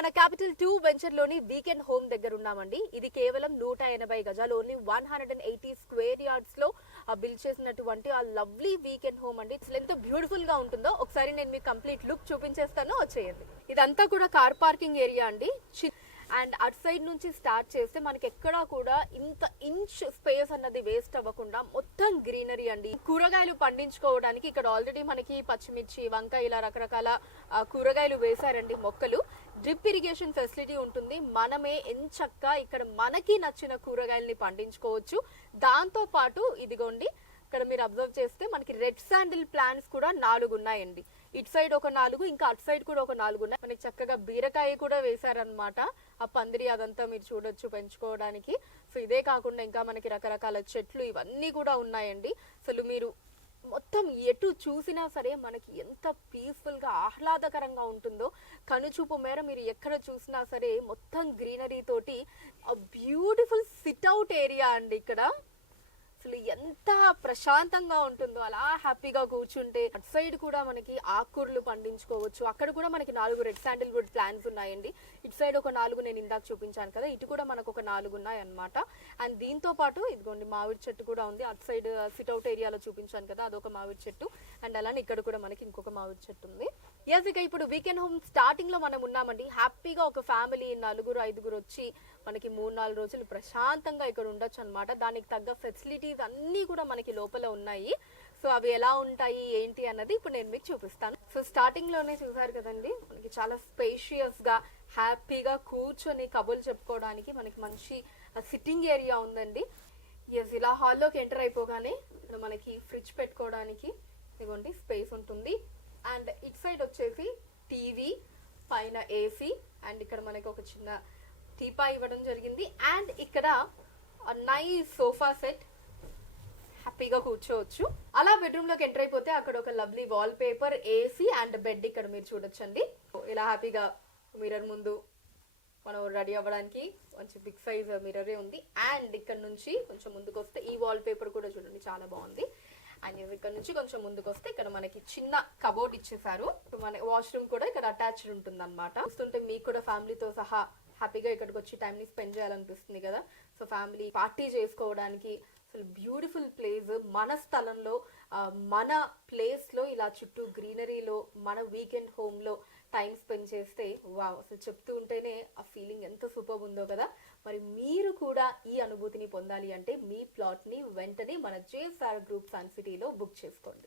మన capital 2 venture లోని weekend home దగ్గర ఉన్నామండి. ఇది కేవలం 180 గజాలు, ఓన్లీ 180 స్క్వేర్ యార్డ్స్ లో బిల్డ్ చేసినటువంటి ఆ లవ్లీ వీకెండ్ హోమ్ అండి. అసలు ఎంత బ్యూటిఫుల్ గా ఉంటుందో ఒకసారి నేను మీకు కంప్లీట్ లుక్ చూపించేస్తాను, వచ్చేయండి. ఇదంతా కూడా కార్ పార్కింగ్ ఏరియా అండి. అండ్ అటు సైడ్ నుంచి స్టార్ట్ చేస్తే మనకి ఎక్కడా కూడా ఇంత ఇంచ్ స్పేస్ అన్నది వేస్ట్ అవ్వకుండా మొత్తం గ్రీనరీ అండి. కూరగాయలు పండించుకోవడానికి ఇక్కడ ఆల్రెడీ మనకి పచ్చిమిర్చి, వంకాయ ఇలా రకరకాల కూరగాయలు వేశారండి. మొక్కలు డ్రిప్ ఇరిగేషన్ ఫెసిలిటీ ఉంటుంది. మనమే ఎంచక్కా ఇక్కడ మనకి నచ్చిన కూరగాయల్ని పండించుకోవచ్చు. దాంతో పాటు ఇదిగోండి, ఇక్కడ మీరు అబ్జర్వ్ చేస్తే మనకి రెడ్ శాండిల్ ప్లాంట్స్ కూడా 4 ఉన్నాయండి. ఇటు సైడ్ ఒక 4, ఇంకా అటు సైడ్ కూడా ఒక 4 ఉన్నాయి. మనకి చక్కగా బీరకాయ కూడా వేశారనమాట. ఆ పందిరి అదంతా మీరు చూడొచ్చు పెంచుకోవడానికి. సో ఇదే కాకుండా ఇంకా మనకి రకరకాల చెట్లు ఇవన్నీ కూడా ఉన్నాయండి. అసలు మీరు మొత్తం ఎటు చూసినా సరే మనకి ఎంత పీస్ఫుల్ గా ఆహ్లాదకరంగా ఉంటుందో, కనుచూపు మేర మీరు ఎక్కడ చూసినా సరే మొత్తం గ్రీనరీ తోటి బ్యూటిఫుల్ సిట్అవుట్ ఏరియా అండి. ఇక్కడ అసలు ఎంత ప్రశాంతంగా ఉంటుందో, అలా హ్యాపీగా కూర్చుంటే. అటు సైడ్ కూడా మనకి ఆకుకూరలు పండించుకోవచ్చు. అక్కడ కూడా మనకి 4 రెడ్ శాండిల్ వుడ్ ప్లాంట్స్ ఉన్నాయండి. ఇటు సైడ్ ఒక 4 నేను ఇందాక చూపించాను కదా, ఇటు కూడా మనకు ఒక 4 ఉన్నాయి అనమాట. అండ్ దీంతో పాటు ఇదిగోండి మామిడి చెట్టు కూడా ఉంది. అటు సైడ్ సిట్అవుట్ ఏరియాలో చూపించాను కదా, అదొక మామిడి చెట్టు. అండ్ అలానే ఇక్కడ కూడా మనకి ఇంకొక మామిడి చెట్టు ఉంది. ఎస్, ఇక ఇప్పుడు వీకెండ్ హోమ్ స్టార్టింగ్ లో మనం ఉన్నామండి. హ్యాపీగా ఒక ఫ్యామిలీ 4, 5 వచ్చి మనకి 3-4 రోజులు ప్రశాంతంగా ఇక్కడ ఉండొచ్చు అనమాట. దానికి తగ్గ ఫెసిలిటీస్ అన్ని కూడా మనకి లోపల ఉన్నాయి. సో అవి ఎలా ఉంటాయి ఏంటి అన్నది ఇప్పుడు నేను మీకు చూపిస్తాను. సో స్టార్టింగ్ లోనే చూసారు కదండి, మనకి చాలా స్పేషియస్ గా హ్యాపీగా కూర్చొని కబుర్లు చెప్పుకోవడానికి మనకి మంచి సిట్టింగ్ ఏరియా ఉందండి. ఎస్, ఇలా హాల్లోకి ఎంటర్ అయిపోగానే ఇక్కడ మనకి ఫ్రిడ్జ్ పెట్టుకోవడానికి ఇదిగోండి స్పేస్ ఉంటుంది. అండ్ ఇటు సైడ్ వచ్చేసి టీవీ, పైన ఏసీ, అండ్ ఇక్కడ మనకి ఒక చిన్న టీపా ఇవ్వడం జరిగింది. అండ్ ఇక్కడ నైస్ సోఫా సెట్, హ్యాపీగా కూర్చోవచ్చు. అలా బెడ్రూమ్ లోకి ఎంటర్ అయిపోతే అక్కడ ఒక lovely wall paper, AC and bed ఇక్కడ మీరు చూడొచ్చండి. ఇలా హ్యాపీగా మిర్రర్ ముందు మనం రెడీ అవ్వడానికి మంచి బిగ్ సైజ్ మిర్రరే ఉంది. అండ్ ఇక్కడ నుంచి కొంచెం ముందుకు వస్తే ఈ వాల్ పేపర్ కూడా చూడండి చాలా బాగుంది. అండ్ ఇక్కడ నుంచి కొంచెం ముందుకు వస్తే ఇక్కడ మనకి చిన్న కబోర్డ్ ఇచ్చేసారు. మన వాష్రూమ్ కూడా ఇక్కడ అటాచ్డ్ ఉంటుంది అనమాట. చూస్తుంటే మీకు కూడా ఫ్యామిలీతో సహా హ్యాపీగా ఇక్కడికి వచ్చి టైం ని స్పెండ్ చేయాలనిపిస్తుంది కదా. సో ఫ్యామిలీ పార్టీ చేసుకోవడానికి అసలు బ్యూటిఫుల్ ప్లేస్. మన స్థలంలో, మన ప్లేస్ లో ఇలా చుట్టూ గ్రీనరీలో మన వీకెండ్ హోమ్ లో టైం స్పెండ్ చేస్తే వావ్, అసలు చెప్తూ ఉంటేనే ఆ ఫీలింగ్ ఎంత సూపర్ ఉందో కదా. మరి మీరు కూడా ఈ అనుభూతిని పొందాలి అంటే మీ ప్లాట్ ని వెంటనే మన జేఎస్ఆర్ గ్రూప్ సన్ సిటీలో బుక్ చేసుకోండి.